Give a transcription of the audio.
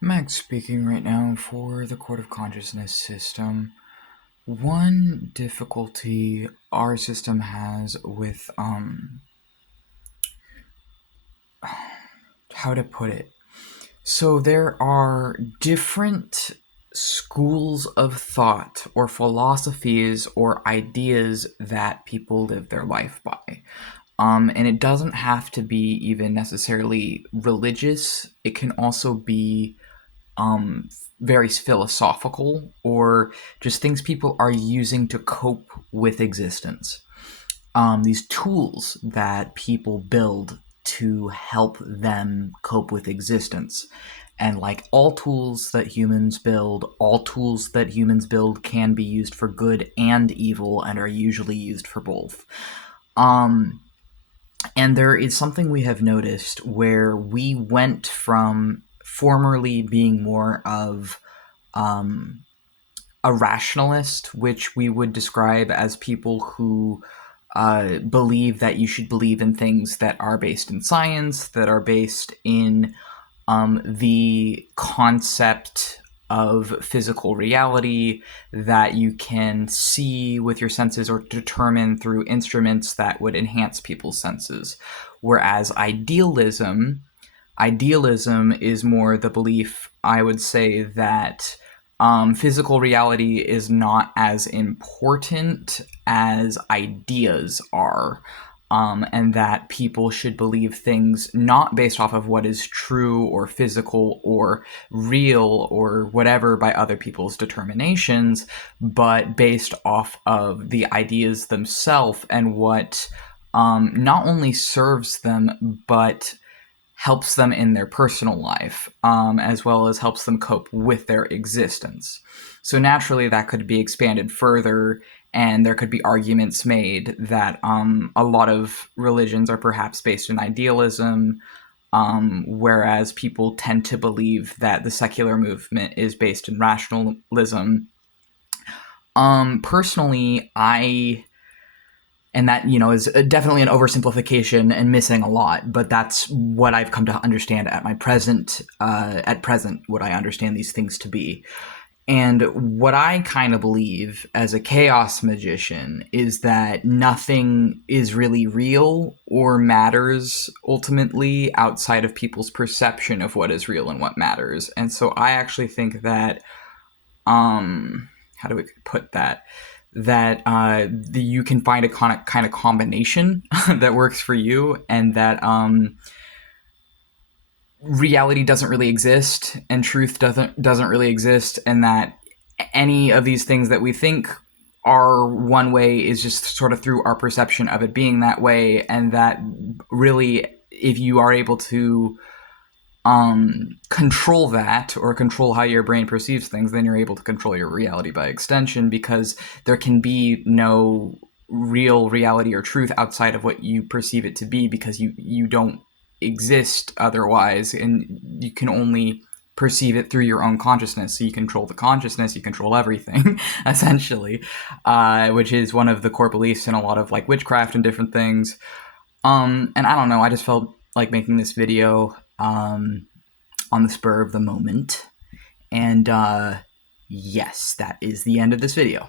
Max speaking right now for the Court of Consciousness system. One difficulty our system has with, how to put it. So there are different schools of thought or philosophies or ideas that people live their life by. And it doesn't have to be even necessarily religious. It can also be very philosophical or just things people are using to cope with existence. These tools that people build to help them cope with existence. And like all tools that humans build, all tools that humans build can be used for good and evil and are usually used for both. And there is something we have noticed where we went from formerly being more of a rationalist, which we would describe as people who believe that you should believe in things that are based in science, that are based in the concept of physical reality that you can see with your senses or determine through instruments that would enhance people's senses. Whereas idealism is more the belief, I would say, that physical reality is not as important as ideas are. And that people should believe things not based off of what is true or physical or real or whatever by other people's determinations, but based off of the ideas themselves and what not only serves them, but helps them in their personal life, as well as helps them cope with their existence. So naturally, that could be expanded further, and there could be arguments made that a lot of religions are perhaps based in idealism, whereas people tend to believe that the secular movement is based in rationalism. Personally, and that is definitely an oversimplification and missing a lot, but that's what I've come to understand at present what I understand these things to be. And what I kind of believe as a chaos magician is that nothing is really real or matters ultimately outside of people's perception of what is real and what matters. And so I actually think that how do we put that? That you can find a kind of combination that works for you, and that reality doesn't really exist, and truth doesn't really exist, and that any of these things that we think are one way is just sort of through our perception of it being that way, and that really, if you are able to control that or control how your brain perceives things, then you're able to control your reality by extension, because there can be no real reality or truth outside of what you perceive it to be, because you don't exist otherwise, and you can only perceive it through your own consciousness. So you control the consciousness, you control everything essentially, which is one of the core beliefs in a lot of like witchcraft and different things. And I don't know, I just felt like making this video on the spur of the moment. And yes, that is the end of this video.